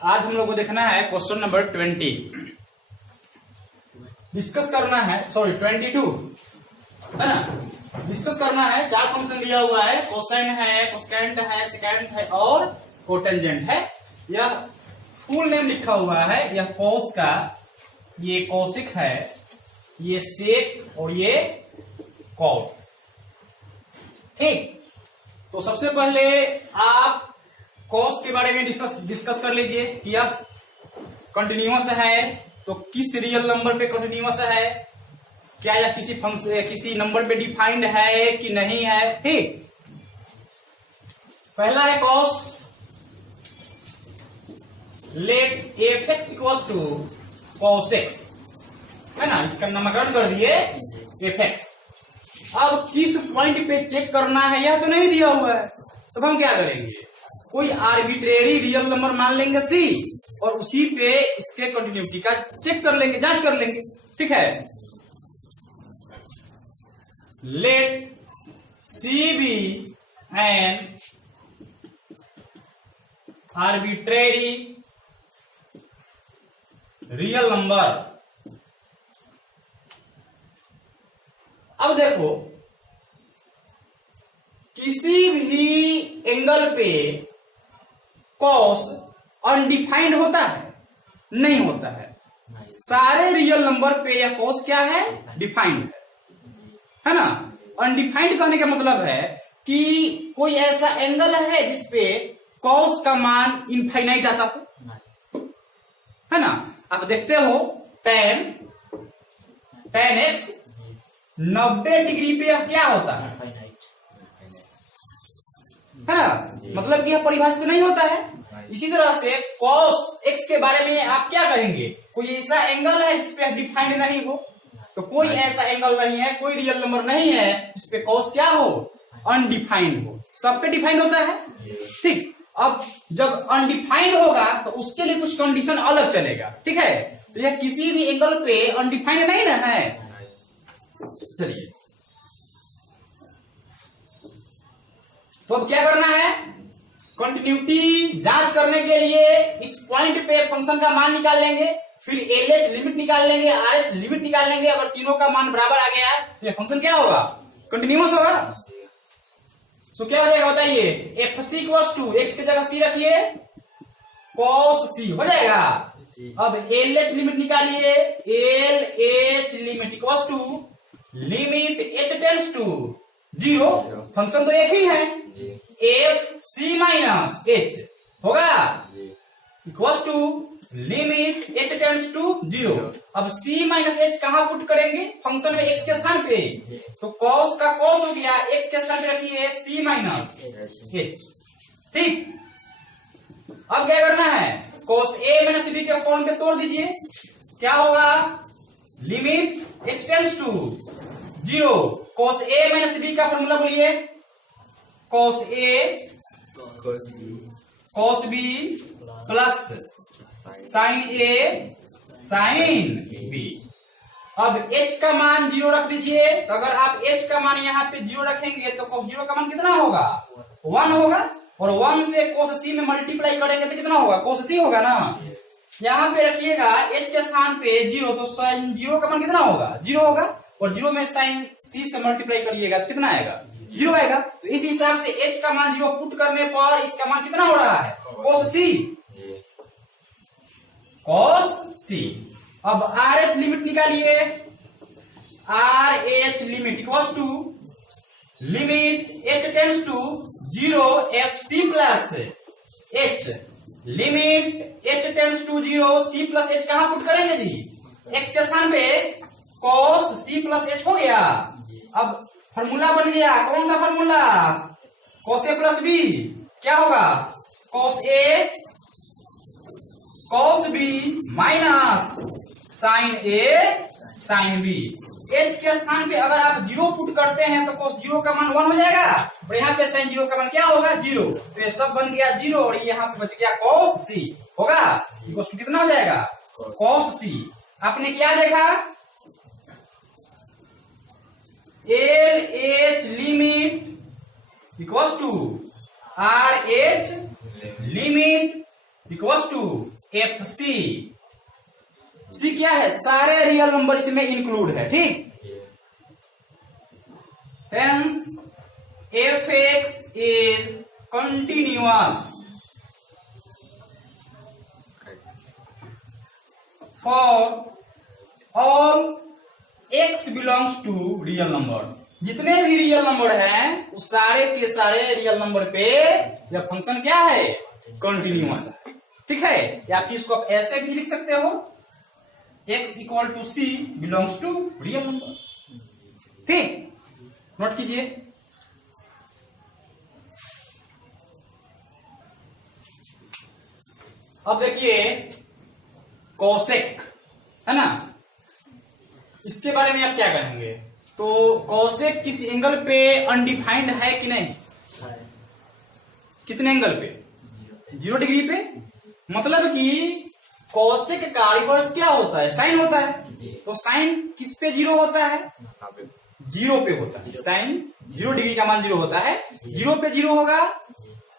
आज हम लोग को देखना है क्वेश्चन नंबर 20 डिस्कस करना है, सॉरी 22 है ना। डिस्कस करना है, चार फंक्शन दिया हुआ है, कोसाइन है, कोस्केंट है, सेकेंट है और कोटेंजेंट है। यह फुल नेम लिखा हुआ है, यह कॉस का, ये कौशिक है, ये सेक और ये कॉट। ठीक, तो सबसे पहले आप कॉस के बारे में डिस्कस कर लीजिए कि अब कंटिन्यूअस है तो किस रियल नंबर पे कंटिन्यूअस है, क्या या किसी फंक्शन किसी नंबर पे डिफाइंड है कि नहीं है। ठीक, पहला है cos, let f x equals to cos x, है ना, इसका नामकरण कर दिए एफ एक्स। अब किस पॉइंट पे चेक करना है यह तो नहीं दिया हुआ है, तो हम क्या करेंगे, कोई आर्बिट्रेरी रियल नंबर मान लेंगे सी और उसी पे इसके कंटिन्यूटी का चेक कर लेंगे, जांच कर लेंगे। ठीक है, let C be N arbitrary real number. अब देखो, किसी भी एंगल पे कॉस अनडिफाइंड होता है? नहीं होता है। सारे रियल नंबर पे यह कॉस क्या है, डिफाइंड है ना। अनडिफाइंड कहने का मतलब है कि कोई ऐसा एंगल है जिसपे कॉस का मान इनफाइनाइट आता हो, है ना। आप देखते हो टेन एक्स 90 डिग्री पे यह क्या होता है ना, मतलब कि यह परिभाषित नहीं होता है। इसी तरह से cos x के बारे में आप क्या कहेंगे, कोई ऐसा एंगल है जिसपे डिफाइंड नहीं हो, तो कोई ऐसा एंगल नहीं है, कोई रियल नंबर नहीं है जिसपे cos क्या हो, अनडिफाइंड हो। सब पे डिफाइंड होता है। ठीक, अब जब अनडिफाइंड होगा तो उसके लिए कुछ कंडीशन अलग चलेगा। ठीक है, तो यह किसी भी एंगल पे अनडिफाइंड नहीं ना है। चलिए, तो अब क्या करना है, कंटिन्यूटी जांच करने के लिए इस पॉइंट पे फंक्शन का मान निकाल लेंगे, फिर एलएच लिमिट निकाल लेंगे, आरएच लिमिट निकाल लेंगे। अगर तीनों का मान बराबर आ गया तो ये फंक्शन क्या होगा, कंटिन्यूअस होगा। तो क्या हो जाएगा बताइए, f C equals to x की जगह सी रखिए, कॉस सी हो जाएगा। अब एलएच लिमिट निकालिए, L H limit equals to limit H tends to 0, function तो एक ही है, एफ सी माइनस एच होगा equals to limit H tends to 0। अब c माइनस एच कहां पुट करेंगे, फंक्शन में x के स्थान पे, तो cos का cos हो गया, x के स्थान पे रखिए c माइनस एच। ठीक, अब क्या करना है, cos a माइनस b के फॉर्म पे तोड़ दीजिए, क्या होगा, limit h tends to 0, cos a minus b का फॉर्मूला बोलिए, cos a cos b plus sine a sine b. अब h का मान 0 रख दीजिए, तो अगर आप h का मान यहाँ पे 0 रखेंगे तो cos 0 का मान कितना होगा, 1 होगा, और 1 से cos c में मल्टीप्लाई करेंगे तो कितना होगा, cos c होगा ना। यहाँ पे रखिएगा h के स्थान पे 0, तो साइन 0 का मान कितना होगा, 0 होगा, और 0 में साइन c से मल्टीप्लाई करिएगा तो कितना आएगा, 0 आएगा। तो इस हिसाब से h का मान 0 पुट करने पर इसका मान कितना हो रहा है, cos c, cos c। अब आर एच लिमिट निकालिए, R H limit equals to limit H tends to 0 F c plus h, limit H tends to 0 c plus h कहां पुट करेंगे जी, एक्स के स्थान पे cos c प्लस एच हो गया। अब फॉर्मूला बन गया, कौन सा formula, cos a plus b, क्या होगा, cos a cos b minus sine a sine b। h के स्थान पे अगर आप 0 पुट करते हैं तो cos 0 का मान 1 हो जाएगा, और यहाँ पे साइन 0 का मान क्या होगा, 0। तो ये सब बन गया 0 और यहाँ पे बच गया cos c होगा, इक्वल्स टू कितना हो जाएगा, cos c। आपने क्या देखा, L H limit equals to R H limit equals to f c क्या है, सारे रियल नंबर इसमें इंक्लूड है, ठीक। Hence, fx is continuous for all x belongs to real number। जितने भी रियल नंबर हैं उस सारे के सारे रियल नंबर पे यह फंक्शन क्या है, कंटिन्यूअस है, ठीक है। या फिर इसको आप ऐसे भी लिख सकते हो, x equal to c belongs to real number, ठीक। नोट कीजिए। अब देखिए कोसेक है ना, इसके बारे में आप क्या कहेंगे। तो कोसेक किस एंगल पे अनडिफाइंड है कि नहीं, कितने एंगल पे, 0 डिग्री पे। मतलब कि कोसेक का रिवर्स क्या होता है, साइन होता है। तो साइन किस पे 0 होता है, 0 पे होता है। साइन 0 डिग्री का मान 0 होता है, 0 पे 0 होगा,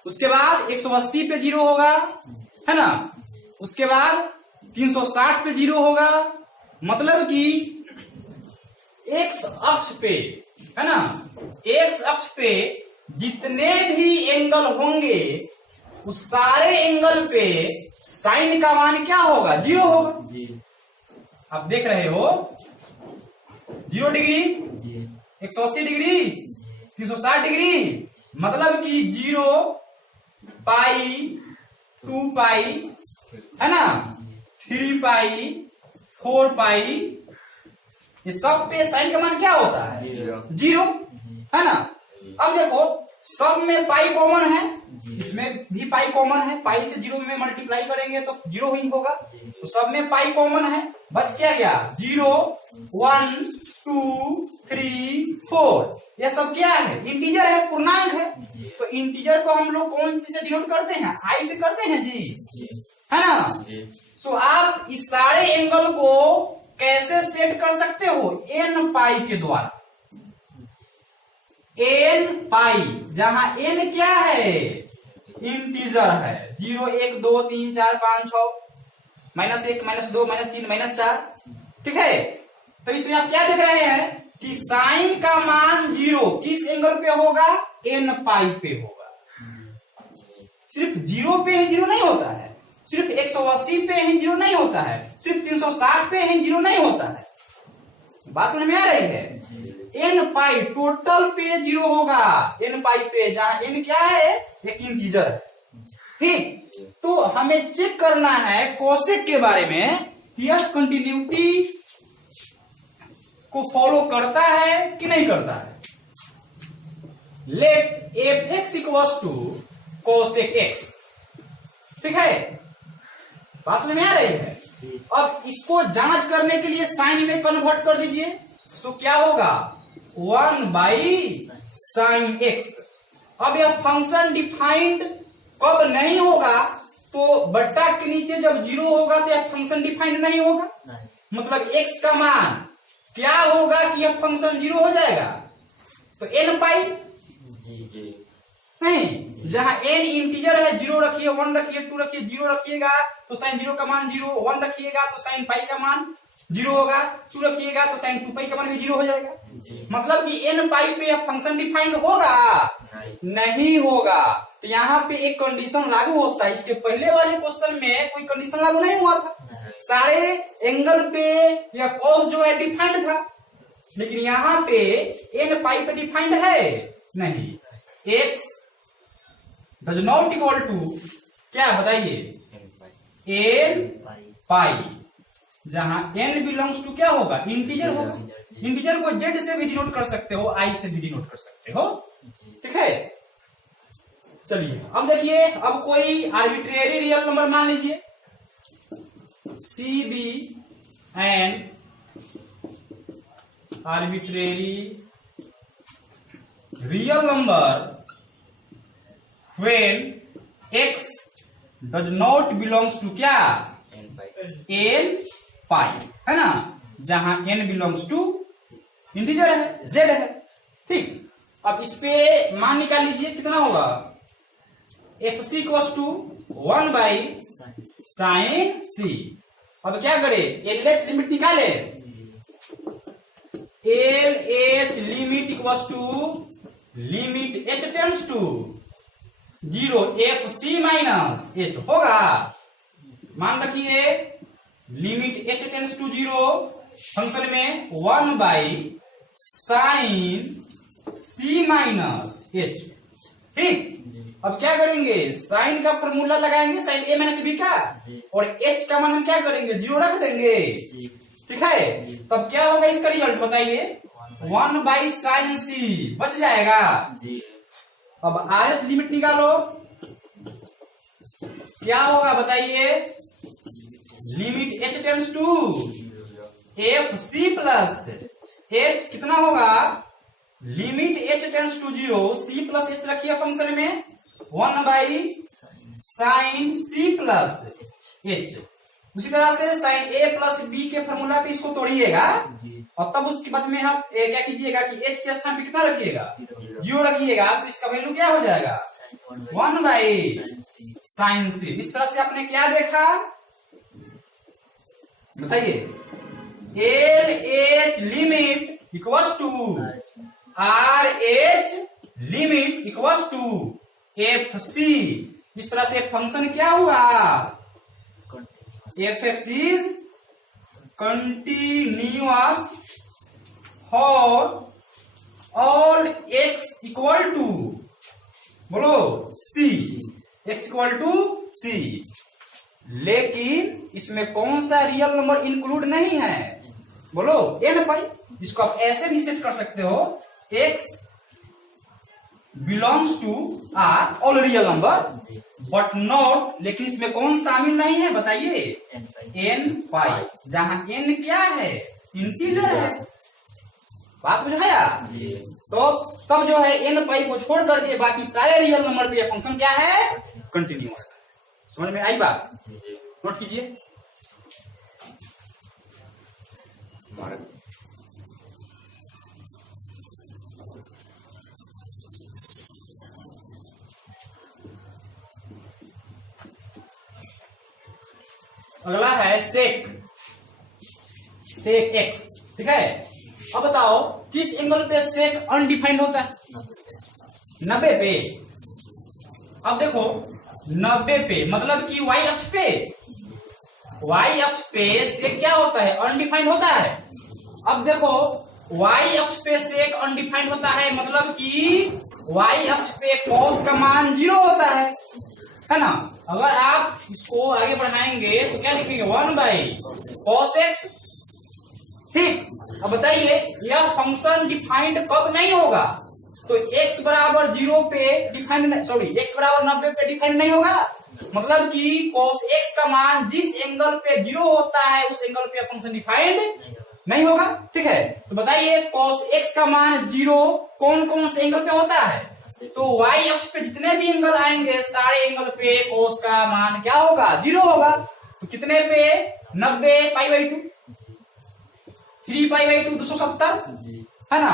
उसके बाद 180 पे 0 होगा, है ना, उसके बाद 360 पे 0 होगा। मतलब कि एक्स अक्ष पे, है ना, एक्स अक्ष पे जितने भी एंगल होंगे उस सारे एंगल पे साइन का मान क्या होगा, 0 होगा। आप देख रहे हो 0 डिग्री, 180 डिग्री, 360 डिग्री, मतलब कि 0, पाई, 2 पाई, है ना, 3 पाई, 4 पाई, ये सब पे साइन का मान क्या होता है, 0, है ना। अब देखो सब में पाई कॉमन है, इसमें भी पाई कॉमन है, पाई से 0 में मल्टीप्लाई करेंगे तो 0 ही होगा। तो सब में पाई कॉमन है, बच क्या गया, 0, 1, 2, 3, 4, ये सब क्या है, इंटीजर है, पूर्णांक है। तो इंटीजर को हम लोग कौन सी से डिनोट करते हैं, आई से करते हैं जी, है ना। सो आप इस सारे एंगल को कैसे सेट कर सकते हो, एन पाई के द्वारा। एन पाई, जहां एन क्या है, इंटीजर है, 0, 1, 2, 3, 4, 5, 6, -1, -2, -3, -4, ठीक है। तो इसमें आप क्या देख रहे हैं कि साइन का मान 0 किस एंगल पे होगा, एन पाई पे होगा। सिर्फ 0 पे ही 0 नहीं होता है, सिर्फ 180 पे ही 0 नहीं होता है, सिर्फ 360 पे ही 0 नहीं होता है। बात समझ में आ रही है। एन पाई टोटल पे 0 होगा, एन पाई पे, जहां एन क्या है, एक इंटीजर है, ठीक। तो हमें चेक करना है कोसेक के बारे में कि यह कंटिन्यूटी को फॉलो करता है कि नहीं करता है। Let f x equals to cosec x, ठीक है, बात समझ में आ रही है। अब इसको जांच करने के लिए साइन में कन्वर्ट कर दीजिए, तो क्या होगा, 1/sin x। अब यह फंक्शन डिफाइंड कब नहीं होगा, तो बट्टा के नीचे जब 0 होगा तो यह फंक्शन डिफाइंड नहीं होगा। मतलब x का मान क्या होगा कि यह फंक्शन 0 हो जाएगा, तो n पाई नहीं, जहां n इंटीजर है, 0 रखिए, 1 रखिए, 2 रखिए, 0 रखिएगा तो साइन 0 का मान 0, 1 रखिएगा तो साइन पाई का मान 0 होगा, 2 रखिएगा तो साइन 2 पाई का मान भी 0 हो जाएगा। मतलब कि n पाई पे यह फंक्शन डिफाइंड होगा, नहीं होगा। तो यहाँ पे एक कंडीशन लागू होता है, इसके पहले वाले क्वेश्चन में कोई कंडीशन लागू नहीं हुआ था, सारे एंगल पे यह कॉस जो है डिफाइंड था, लेकिन यहाँ पे n पाई पे डिफाइंड है नहीं। x does not equal to क्या बताइए, n पाई, जहां n बिलोंग्स टू क्या होगा, इंटीजर होगा। इंटीजर को z से भी डिनोट कर सकते हो, i से भी डिनोट कर सकते हो, ठीक है। चलिए अब देखिए, अब कोई आर्बिट्रेरी रियल नंबर मान लीजिए, c be and arbitrary real number when x does not belongs to क्या, n पाई, है ना, जहां n बिलोंग्स टू इंटीजर है, z है, ठीक। अब इस पे मान निकाल लीजिए, कितना होगा, F C equals to 1 by sine C. अब क्या करे, एल एच लिमिट निकाले, L H limit equals to limit H tends to 0 F C minus H होगा। मान रखिए limit H tends to 0 function में 1 by sine C minus H. ठीक, अब क्या करेंगे, साइन का फॉर्मूला लगाएंगे साइन ए माइनस बी का, और एच का मान हम क्या करेंगे 0 रख देंगे। ठीक है, तब क्या होगा इसका रिजल्ट बताइए, 1 बाई साइन सी बच जाएगा। अब आर एस लिमिट निकालो, क्या होगा बताइए, limit H tends to f c plus h कितना होगा, limit H tends to 0 c plus h रखिए फंक्शन में 1 by sine c plus h. उसी तरह से साइन ए प्लस बी के फॉर्मूला पे इसको तोड़िएगा, और तब उसके बाद में हम क्या कीजिएगा कि एच के स्थान पे कितना रखिएगा 0 रखिएगा, तो इसका वैल्यू क्या हो जाएगा 1 बाई साइन सी। इस तरह से आपने क्या देखा बताइए, L H limit equals to R H limit equals to f c. इस तरह से फंक्शन क्या हुआ, f x is continuous for all x equal to, बोलो c, x equal to c. लेकिन इसमें कौन सा रियल नंबर इंक्लूड नहीं है, बोलो एन पाई। इसको आप ऐसे भी सेट कर सकते हो, x belongs to R all real number but not, लेकिन इसमें कौन शामिल नहीं है बताइए, एन पाई, जहां एन क्या है इंटीजर है। बात बुझाया, तो तब जो है एन पाई को छोड़ करके बाकी सारे रियल नंबर पे फंक्शन क्या है कंटिन्यूअस। समझ में आई बात, नोट कीजिए। अगला है सेक, सेक एक्स। ठीक है, अब बताओ किस एंगल पे सेक अनडिफाइंड होता है, 90 पे। अब देखो 90 पे मतलब कि वाई अक्ष पे, वाई अक्ष पे सेक क्या होता है अनडिफाइंड होता है। अब देखो वाई अक्ष पे सेक अनडिफाइंड होता है, मतलब कि वाई अक्ष पे कॉस का मान 0 होता है ना। अगर आप इसको आगे बढ़ाएंगे तो क्या लिखेंगे 1 बाई कॉस एक्स। ठीक, अब बताइए यह फंक्शन डिफाइंड कब नहीं होगा, तो x बराबर 0 पे डिफाइंड, सॉरी x बराबर 90 पे डिफाइंड नहीं होगा, मतलब कि cos x का मान जिस एंगल पे 0 होता है उस एंगल पे फंक्शन डिफाइंड नहीं होगा। ठीक है, तो बताइए cos x का मान 0 कौन कौन से एंगल पे होता है, तो y अक्ष पे जितने भी एंगल आएंगे सारे एंगल पे cos का मान क्या होगा 0 होगा। तो कितने पे 90 पाई बाई 2, 3 पाई बाई 2 270 है ना,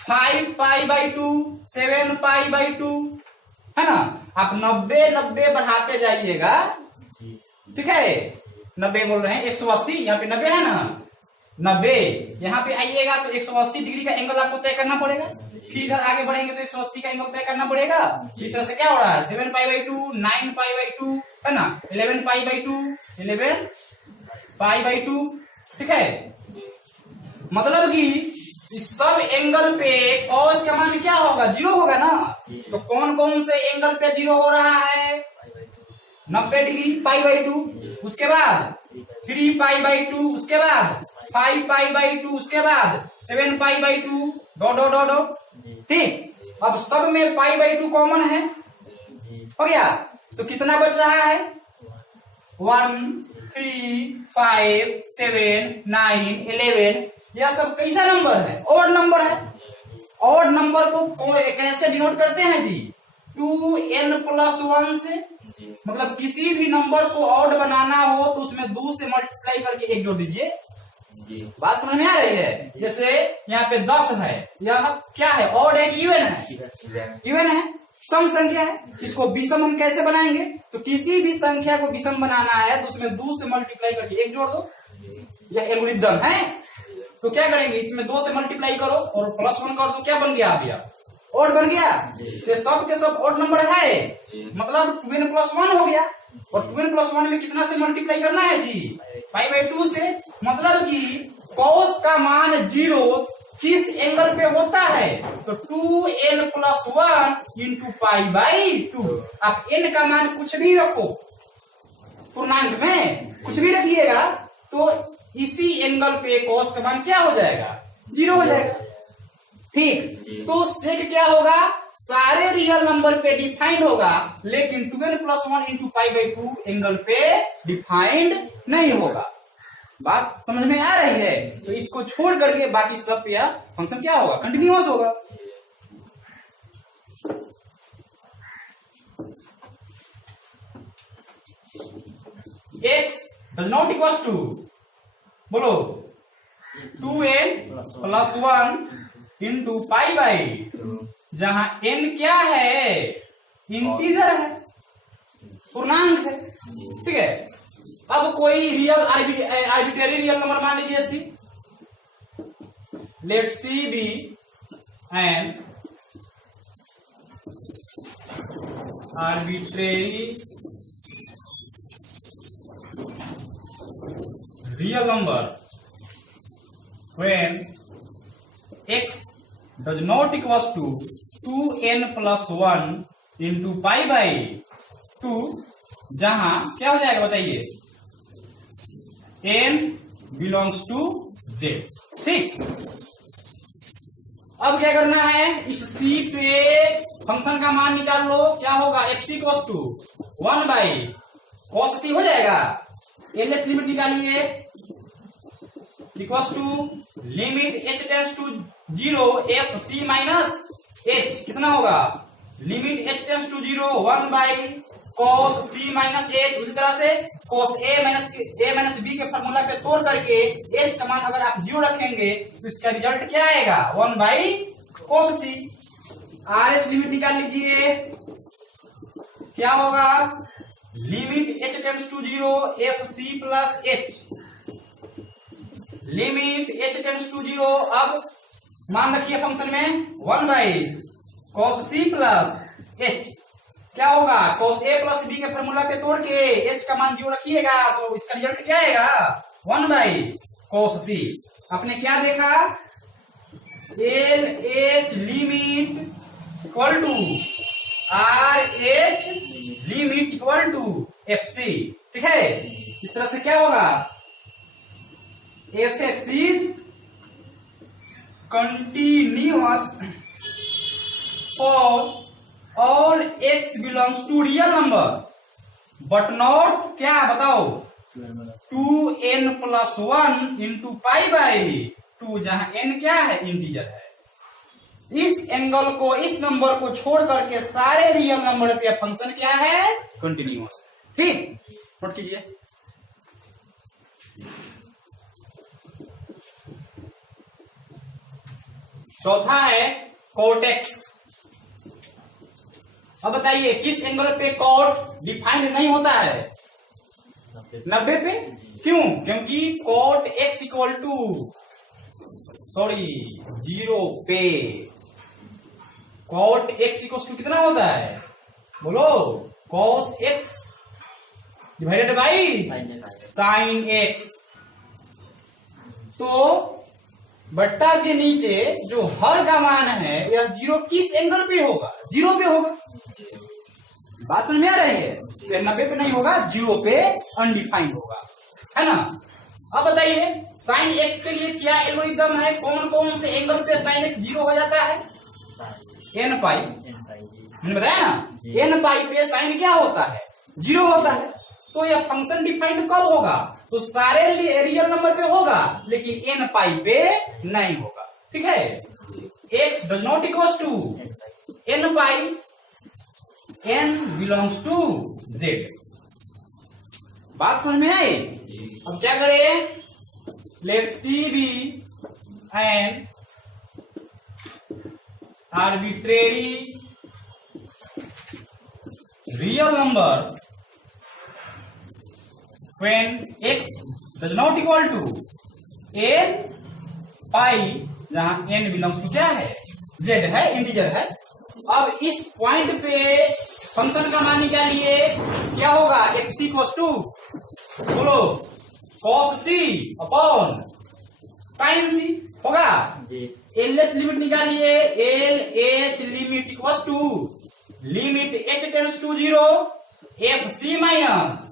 5 पाई बाई 2 7 पाई बाई 2 है ना। आप 90 बढ़ाते जाइएगा। ठीक है, 90 बोल रहे हैं 180, यहाँ पे 90 है ना, 90 यहाँ पे आइएगा तो 180 डिग्री का एंगल आपको तय करना पड़ेगा। फिर इधर आगे बढ़ेंगे तो 180 का एंगल तय करना पड़ेगा। इस तरह से क्या हो रहा है 7 पाई बाई 2 9 पाई बाई 2 है ना, 11 पाई बाई 2 11 पाई बाई 2। ठीक है, मतलब कि इस सब एंगल पे cos का मान क्या होगा 0 होगा ना। तो कौन कौन से एंगल पे 0 हो रहा है 90 डिग्री पाई बाई 2, उसके बाद 3 पाई बाई 2, उसके बाद 5 पाई बाई 2, उसके बाद 7 पाई बाई 2 डॉट। ठीक, अब सब में पाई बाई 2 कॉमन है, हो गया। तो कितना बच रहा है 1 3 5 7 9 11। यह सब कैसा नंबर है ऑड नंबर है। ऑड नंबर को कैसे डिनोट करते हैं जी 2n+1 से, मतलब किसी भी नंबर को ऑड बनाना हो तो उसमें 2 से मल्टीप्लाई करके 1 जोड़ दीजिए। बात समझ में आ रही है। जैसे यहाँ पे 10 है, यह क्या है ऑड है कि इवन है, इवन है। सम संख्या है, इसको विषम हम कैसे बनाएंगे? तो किसी भी संख्या को विषम बनाना है तो उसमें 2 से मल्टीप्लाई करके 1 जोड़ दो, यह एल्गोरिथम है। तो क्या करेंगे, इसमें 2 से मल्टीप्लाई करो और +1 कर दो, क्या बन गया आप यार? ऑड बन गया। तो सब के सब ऑड नंबर है, मतलब 2n+1 हो गया। और 2n+1 में कितना से मल्टीप्लाई करना है जी? π/2 से। मतलब कि cos का मान 0 किस एंगल पे होता है? तो 2n+1 इंटू π/2। आप n का मान कुछ भी रखो, पूर्णांक में कुछ भी रखिएगा, तो इसी एंगल पे cos का मान क्या हो जाएगा? 0 हो जाएगा। ठीक, तो सेक क्या होगा? सारे रियल नंबर पे डिफाइंड होगा, लेकिन 2n+1 इंटू π/2 एंगल पे डिफाइंड नहीं होगा। बात समझ में आ रही है? तो इसको छोड़ करके बाकी सब पे फंक्शन क्या होगा? कंटिन्यूअस होगा। x does not equals to, बोलो, 2n+1 इंटू π/2, जहां n क्या है? इंटीजर है, पूर्णांक है। ठीक है, अब कोई रियल आर्बिट्रेरी रियल नंबर मान लीजिए C, let C be N arbitrary real number when x does not equals to 2n+1 into π/2, जहां क्या हो जाएगा बताइए? n belongs to z। ठीक, अब क्या करना है? इस c पे फंक्शन का मान निकाल लो, क्या होगा? x equals to 1/cos c हो जाएगा। एलएस लिमिट निकालिए, equals to limit h tends to 0 f c minus h, कितना होगा? Limit h tends to 0 1/cos c minus h। उसी तरह से cos a माइनस b के फॉर्मूला पे तोड़ करके h का मान अगर आप 0 रखेंगे तो इसका रिजल्ट क्या आएगा? 1/cos c। RS लिमिट निकाल लीजिए, क्या होगा? Limit h tends to 0 f c plus h, limit h tends to 0। अब मान रखिए फंक्शन में 1/cos c प्लस h, क्या होगा? cos a प्लस b के फॉर्मूला पे तोड़ के h का मान 0 रखिएगा तो इसका रिजल्ट क्या आएगा? 1/cos c। आपने क्या देखा? LH limit equal to RH limit equal to FC। ठीक है, इस तरह से क्या होगा? fx is continuous for all x belongs to real number but not क्या बताओ? 2n+1 इंटू π/2, जहां n क्या है? इंटीजर है। इस एंगल को, इस नंबर को छोड़ करके सारे रियल नंबर पे फंक्शन क्या है? कंटिन्यूअस। ठीक, नोट कीजिए। चौथा है cot x। अब बताइए किस एंगल पे cot डिफाइंड नहीं होता है? 90 पे। क्यों? क्योंकि cot x इक्वल टू 0 पे cot x इक्वल टू कितना होता है? बोलो, cos x divided by sin x। तो बट्टा के नीचे जो हर का मान है यह 0 किस एंगल पे होगा? 0 पे होगा। बात समझ में आ रही है? 90 पे नहीं होगा, 0 पे अनडिफाइंड होगा, है ना? अब बताइए साइन x के लिए क्या एल्गोरिथम है? कौन कौन से एंगल पे साइन x 0 हो जाता है? n पाई, मैंने बताया ना, n पाई पे साइन क्या होता है? 0 होता है। तो यह फंक्शन डिफाइंड कब होगा? तो सारे रियल नंबर पे होगा, लेकिन n पाई पे नहीं होगा। ठीक है, x does not equals to n pi, n belongs to z। बात समझ में आई? अब क्या करें? Let C be N arbitrary real number when x does not equal to n pi, जहां n बिलोंग्स टू क्या है, z है, इंटीजर है। अब इस पॉइंट पे फंक्शन का मान निकालिए, क्या होगा, x इक्वल टू बोलो cos c upon sin c होगा जी। एल एच लिमिट निकालिए, L H limit equal to limit h tends to 0 F C minus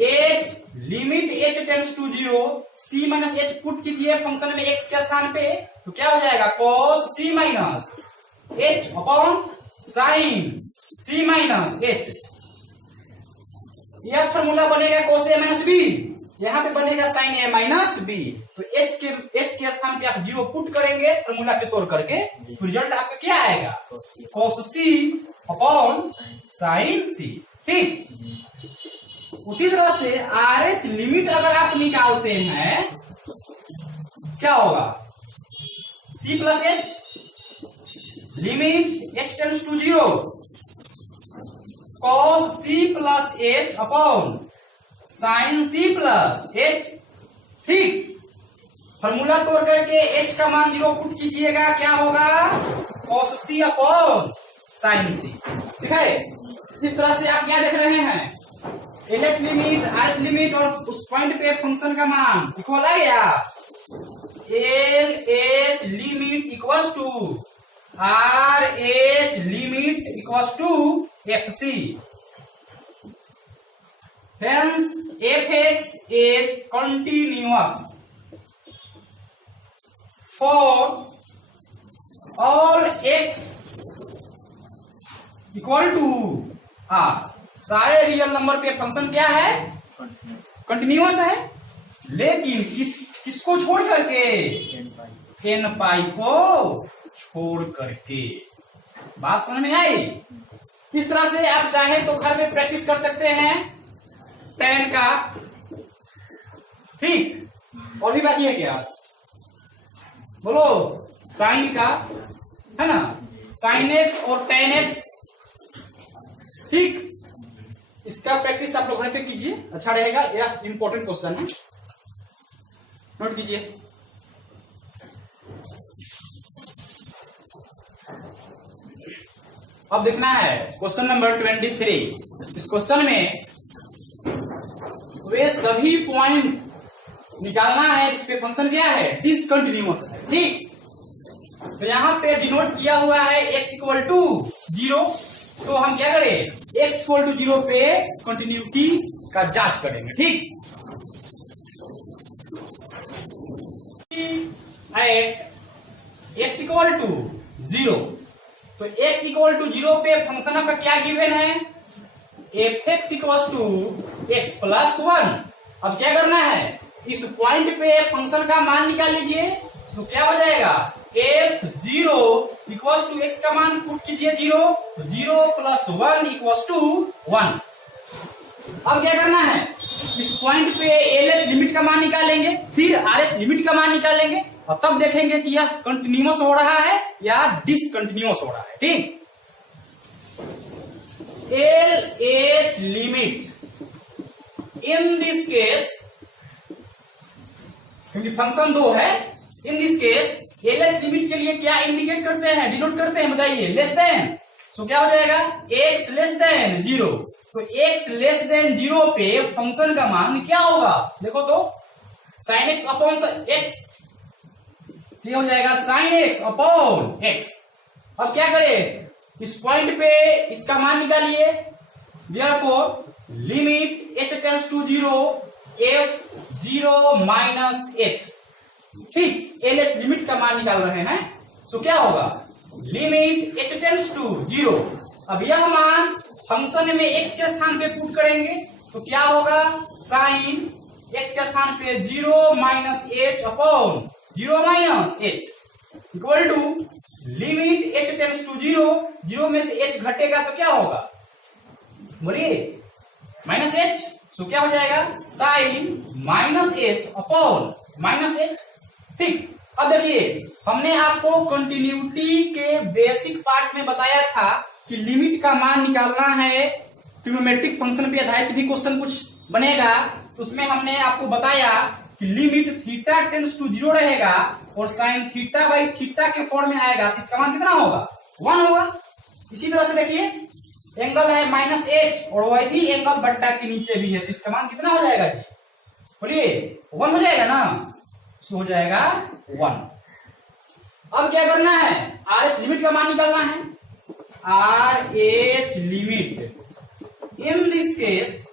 h limit h tends to 0 c minus h put कीजिए function में x के स्थान पे, तो क्या हो जाएगा cos c minus h upon sin c minus h। यह फॉर्मूला बनेगा cos a माइनस b, यहाँ पे बनेगा sin a माइनस b। तो h के स्थान पे आप 0 पुट करेंगे फॉर्मूला पे तोड़ करके, तो रिजल्ट आपका क्या आएगा, cos c upon sin c। ठीक, उसी तरह से RH लिमिट अगर आप निकालते हैं, क्या होगा, C plus H limit H tends to 0 cos C plus H upon sin C plus H। ठीक, फॉर्मूला तोड़ करके H का मान 0 पुट कीजिएगा, क्या होगा, cos C upon sin C। ठीक है, इस तरह से आप क्या देख रहे हैं, L H limit, R limit और उस पॉइंट पे फंक्शन का मान इक्वल आ गया, L H limit equal to R H limit equal to f c. Hence f x is continuous for all x equal to R. सारे real number पे function क्या है, कंटिन्यूअस है, लेकिन किसको छोड़ करके, n पाई को छोड़ करके। बात समझ में आई। इस तरह से आप चाहे तो घर में प्रैक्टिस कर सकते हैं tan का। ठीक, और भी बाकी है क्या, बोलो, sin का है ना, sin x और tan x। ठीक, इसका प्रैक्टिस आप लोग घर पे कीजिए, अच्छा रहेगा, यह इंपॉर्टेंट क्वेश्चन है, नोट कीजिए। अब देखना है क्वेश्चन नंबर 23। इस क्वेश्चन में वे सभी पॉइंट निकालना है जिसपे फंक्शन क्या है, डिसकंटिन्यूअस है। ठीक, तो यहां पे डिनोट किया हुआ है x इक्वल टू 0, तो हम क्या करें, x इक्वल टू 0 पे कंटिन्यूटी का जांच करेंगे। ठीक, एट x इक्वल टू 0, तो x इक्वल टू 0 पे फंक्शन आपका क्या गिवन है, f x equal to x plus 1। अब क्या करना है, इस पॉइंट पे फंक्शन का मान निकाल लीजिए, तो क्या हो जाएगा, f0 इक्वल टू x का मान पुट कीजिए 0, तो 0 प्लस 1 इक्वल टू 1। अब क्या करना है, इस पॉइंट पे एलएच लिमिट का मान निकालेंगे, फिर आरएच लिमिट का मान निकालेंगे, और तब देखेंगे कि यह कंटिन्यूअस हो रहा है या डिसकंटिन्यूअस हो रहा है। ठीक, L H limit in this case, क्योंकि फंक्शन 2 है, इन this case L H limit के लिए क्या इंडिकेट करते हैं, डिनोट करते हैं, बताइए, लेस देन। तो क्या हो जाएगा, x लेस देन 0, तो x लेस देन 0 पे फंक्शन का मान क्या होगा, देखो तो, sin x अपॉन x, ये हो जाएगा sin x अपॉन x। अब क्या करें, इस पॉइंट पे इसका मान निकालिए, therefore limit h tends to 0 f0 minus h। ठीक, एल एच लिमिट का मान निकाल रहे हैं, तो क्या होगा, लिमिट h टेंड्स टू 0। अब यह मान फंक्शन में x के स्थान पे पुट करेंगे, तो क्या होगा, साइन x के स्थान पे 0 minus h upon 0 minus h equal to limit h tends to 0, 0 में से h घटेगा तो क्या होगा, बोलिए, माइनस h, तो क्या हो जाएगा, sine minus h upon minus h। ठीक, अब देखिए, हमने आपको कंटिन्यूटी के बेसिक पार्ट में बताया था कि लिमिट का मान निकालना है, ट्रिग्नोमेट्रिक फंक्शन पे आधारित भी क्वेश्चन कुछ बनेगा, तो उसमें हमने आपको बताया कि लिमिट थीटा टेंड्स टू 0 रहेगा और साइन थीटा बाई थीटा के फॉर्म में आएगा, तो इसका मान कितना होगा? 1 होगा। इसी तरह से देखिए एंगल है -h और वही एंगल बट्टा के नीचे भी है, तो इसका मान कितना हो जाएगा जी? बोलिए 1 हो जाएगा ना, सो हो जाएगा 1। अब क्या करना है? RH लिमिट का मान निकालना है। RH limit in this case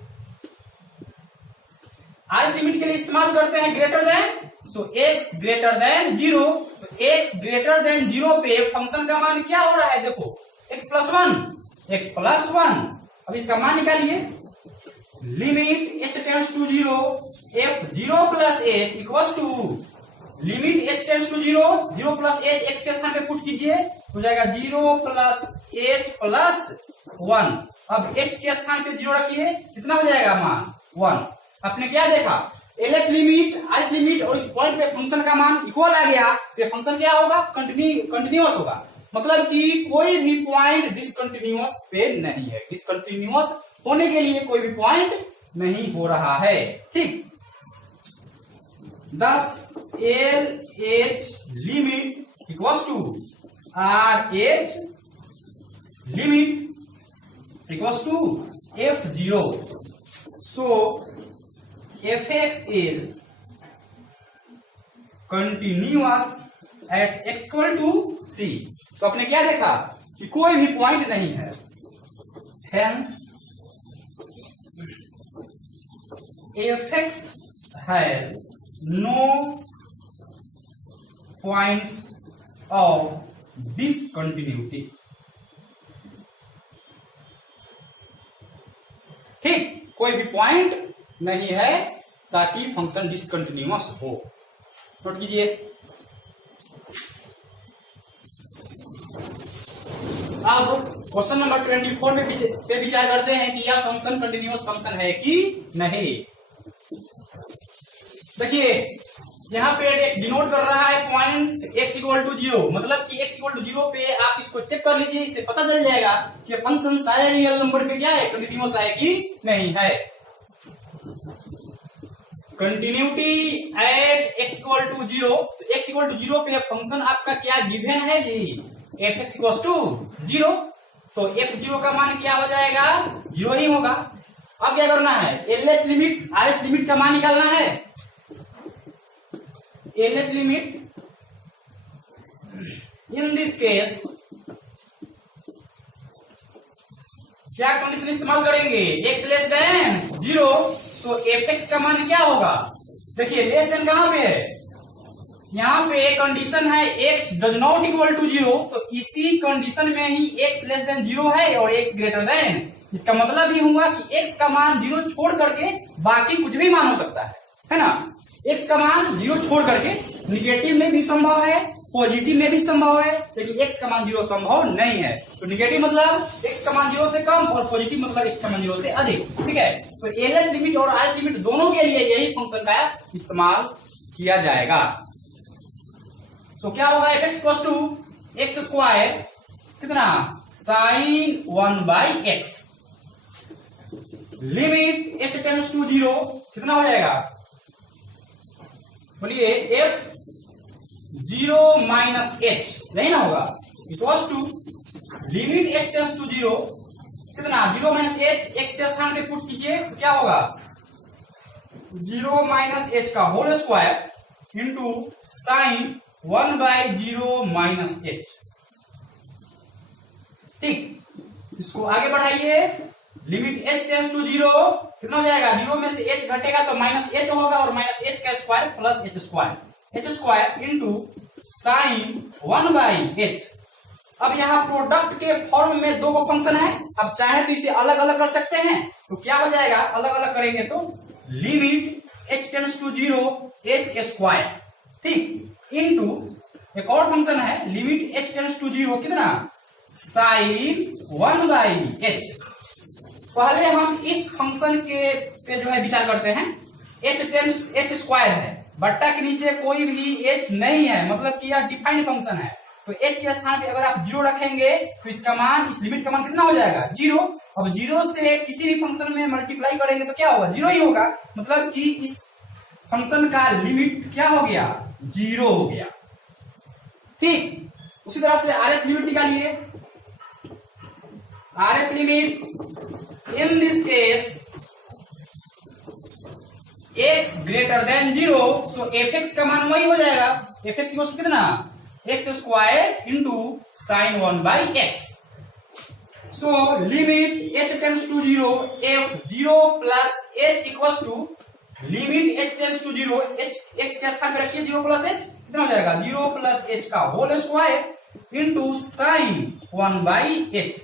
RH limit के लिए इस्तेमाल करते हैं ग्रेटर देन, सो x ग्रेटर देन 0, तो x ग्रेटर देन 0 पे फंक्शन का मान क्या हो रहा है? देखो x प्लस 1। अब इसका मान निकालिए। Limit h tends to 0 f 0 plus h equals to limit h tends to 0 plus h x के स्थान पे पुट कीजिए, हो जाएगा 0 प्लस h प्लस 1। अब h के स्थान पे 0 रखिए, कितना हो जाएगा मान? 1। आपने क्या देखा? LH लिमिट, RH लिमिट और इस पॉइंट पे फंक्शन का मान इक्वल आ गया, तो फंक्शन क्या होगा? कंटिन्यूअस होगा। मतलब कि कोई भी पॉइंट डिसकंटिन्यूअस पे नहीं है, डिसकंटिन्यूअस होने के लिए कोई भी पॉइंट नहीं हो रहा है। ठीक, thus LH limit equals to RH limit equals to F0, so fx is continuous at x equal to c। तो आपने क्या देखा कि कोई भी पॉइंट नहीं है, hence fx has no points of discontinuity। ठीक, कोई भी पॉइंट नहीं है ताकि फंक्शन डिसकंटिन्यूअस हो। नोट कीजिए। अब क्वेश्चन नंबर 24 पे विचार करते हैं कि यह फंक्शन कंटिन्यूअस फंक्शन है कि नहीं। देखिए यहाँ पे डिनोट कर रहा है पॉइंट x इक्वल टू 0, मतलब कि x इक्वल टू 0 पे आप इसको चेक कर लीजिए, इससे पता चल जाएगा कि फंक्शन सारे रियल नंबर पे क्या है, कंटिन्यूअस है कि नहीं है। Continuity at x equal to 0, तो x इक्वल टू 0 पे फंक्शन आपका क्या गिवन है जी? fx इक्वल टू 0, तो f0 का मान क्या हो जाएगा? 0 ही होगा। अब क्या करना है? LH लिमिट RH लिमिट का मान निकालना है। LH limit in this case क्या कंडीशन इस्तेमाल करेंगे? x लेस देन 0, तो fx का मान क्या होगा? देखिए लेस देन कहां पे है? यहाँ पे कंडीशन है x does not equal to 0, तो इसी कंडीशन में ही x लेस देन 0 है और x ग्रेटर देन, इसका मतलब ही हुआ कि x का मान 0 छोड़ करके बाकी कुछ भी मान हो सकता है ना। x का मान 0 छोड़ करके निगेटिव में भी संभव है, पॉजिटिव में भी संभव है, लेकिन x का मान 0 संभव नहीं है। तो निगेटिव मतलब x का मान 0 से कम और पॉजिटिव मतलब x का मान 0 से अधिक। ठीक है, तो LH लिमिट और RH लिमिट दोनों के लिए यही फंक्शन का इस्तेमाल किया जाएगा। तो क्या होगा? fx equal to X square कितना? साइन 1/x लिमिट h टेंड्स टू 0 कितना हो जाएगा? बोलिए f0 माइनस h, यही ना होगा, equals to limit h tends to 0 कितना? 0 माइनस h, x के स्थान पे पुट कीजिए, तो क्या होगा? 0 माइनस h का whole square into sine 1/0 minus h। ठीक, इसको आगे बढ़ाइए। लिमिट h टेंड्स टू 0 कितना हो जाएगा? 0 में से h घटेगा तो माइनस h होगा और माइनस h का square plus h square into sign 1/h। अब यहाँ प्रोडक्ट के फॉर्म में दो फंक्शन है, अब चाहे तो इसे अलग अलग कर सकते हैं, तो क्या हो जाएगा? अलग अलग करेंगे तो limit h tends to 0 h square, ठीक, इंटू एक और फंक्शन है लिमिट h टेंड्स टू 0 कितना? Sign 1/h। पहले हम इस फंक्शन के पे जो है विचार करते हैं। h स्क्वायर है, बट्टा के नीचे कोई भी h नहीं है, मतलब कि यह डिफाइंड फंक्शन है। तो h के स्थान पे अगर आप 0 रखेंगे तो इसका मान, इस लिमिट का मान कितना हो जाएगा 0। अब 0 से किसी भी फंक्शन में मल्टीप्लाई करेंगे तो क्या होगा 0 ही होगा, मतलब कि इस फंक्शन का लिमिट क्या हो गया 0 हो गया। ठीक, उसी तरह से RS लिमिट निकालिए। RS limit in this case x greater than 0, so fx का मान वही हो जाएगा, fx इक्वल टू कितना x square into sine 1 by x. So limit h tends to 0 f 0 plus h equal to limit h tends to 0 h x के स्थान पे रखिए 0 प्लस h कितना हो जाएगा 0 प्लस h का whole square into sine 1 by h।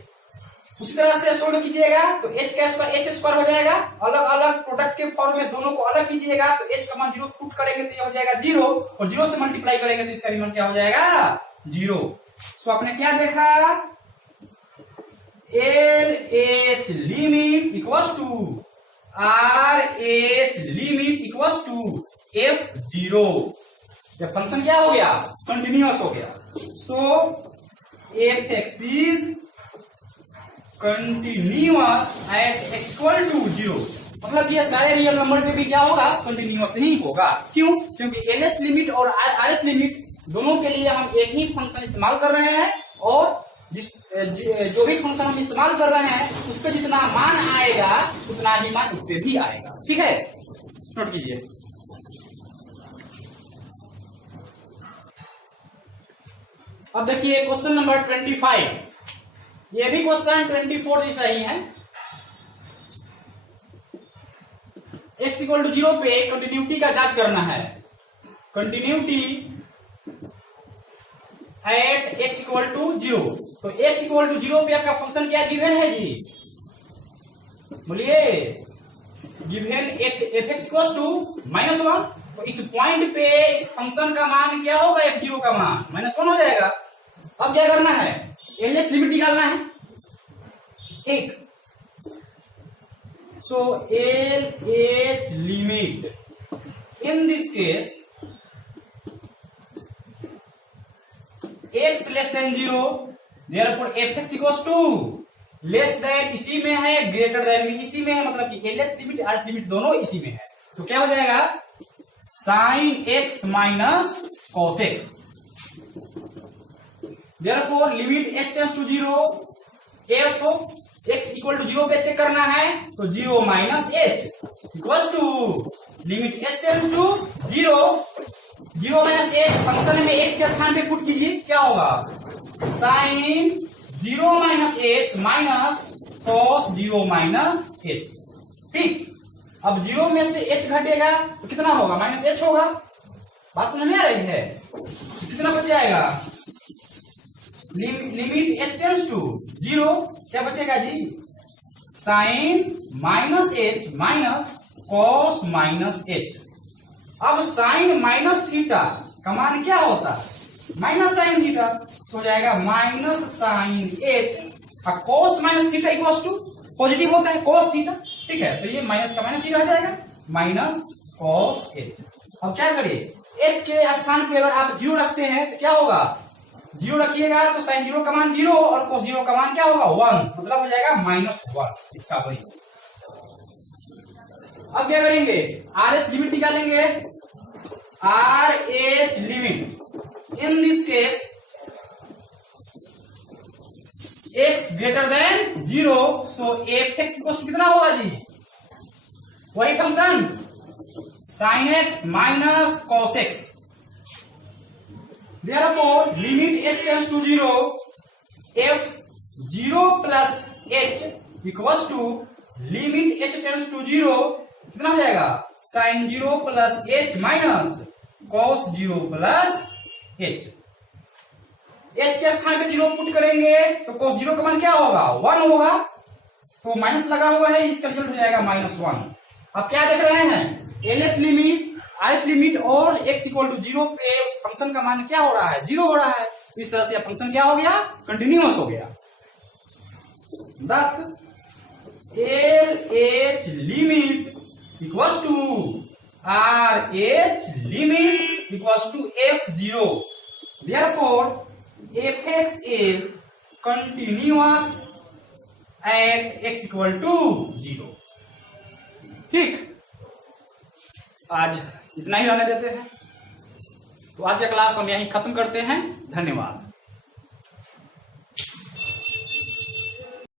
उसी तरह से सोल्व कीजिएगा तो h का स्क्वायर h स्क्वायर हो जाएगा, अलग अलग प्रोडक्ट के फॉर्म में दोनों को अलग कीजिएगा तो h का मान 0 पुट करेंगे तो ये हो जाएगा 0 और 0 से मल्टीप्लाई करेंगे तो इसका भी मान क्या हो जाएगा 0। सो आपने क्या देखा, LH limit equals to RH limit equals to F0। जब फंक्शन क्या हो गया कंटिन्यूअस हो गया, so fx is continuous at x equal to 0, मतलब ये सारे रियल नंबर पे भी क्या होगा कंटिन्यूअस ही होगा। क्यों, क्योंकि LH लिमिट और RH लिमिट दोनों के लिए हम एक ही फंक्शन इस्तेमाल कर रहे हैं और जो भी फंक्शन हम इस्तेमाल कर रहे हैं उस पर जितना मान आएगा उतना ही मान उस पर भी आएगा। ठीक है, नोट कीजिए। अब देखिए क्वेश्चन नंबर 25, ये भी क्वेश्चन 24 जैसा ही है। x इक्वल टू 0 पे कंटिन्यूटी का जांच करना है, continuity at x equal to 0। तो x इक्वल टू 0 पे आपका फंक्शन क्या गिवन है जी, बोलिए गिवन fx इक्वल टू -1। तो इस पॉइंट पे इस फंक्शन का मान क्या होगा f0 का मान -1 हो जाएगा। अब क्या करना है LH लिमिट निकालना है। ठीक, so LH limit in this case x less than 0, therefore fx equals to less than इसी में है, ग्रेटर देन भी इसी में है, मतलब कि LH लिमिट RH लिमिट दोनों इसी में है। तो क्या हो जाएगा sine x minus cos x। Therefore limit h tends to 0, f x equal to 0 पे चेक करना है तो 0 minus h equals to limit h tends to 0 minus h, function में x के स्थान पे पुट कीजिए, क्या होगा sine 0 minus h minus cos 0 minus h। ठीक, अब 0 में से h घटेगा तो कितना होगा -h होगा। बात समझ में आ रही है, कितना बच जाएगा लिमिट h टेंड्स टू 0, क्या बचेगा जी sine -h minus cos -h। अब साइन माइनस थीटा का मान क्या होता है माइनस साइन थीटा, तो हो जाएगा माइनस साइन h और cos minus theta equals to positive होता है कॉस थीटा। ठीक है, तो ये माइनस का माइनस ही रह जाएगा माइनस कॉस h। अब क्या करिए h के स्थान पे अगर आप 0 रखते हैं तो क्या होगा 0 रखिएगा तो साइन 0 का मान 0 और cos 0 का मान क्या होगा 1, मतलब हो जाएगा -1 इसका वही। अब क्या करेंगे RS लिमिट निकालेंगे। RH limit in this case x greater than 0, so fx equal to कितना होगा जी वही function sine x minus cos x। Therefore limit h tends to 0, f0 plus h equals to limit h tends to 0 कितना हो जाएगा sine 0 plus h minus cos 0 plus h। h के स्थान पे 0 पुट करेंगे तो cos 0 का मान क्या होगा 1 होगा, तो माइनस लगा हुआ है, इसका रिजल्ट हो जाएगा -1। अब क्या देख रहे हैं LH लिमिट RS लिमिट और x इक्वल टू 0 पे उस फंक्शन का मान क्या हो रहा है 0 हो रहा है। इस तरह से फंक्शन क्या हो गया कंटिन्यूअस हो गया। 10 LH limit equals to RH limit equals to F0। Therefore f x is continuous at x equal to 0। ठीक, आज इतना ही रहने देते हैं। तो आज का क्लास हम यहीं खत्म करते हैं। धन्यवाद।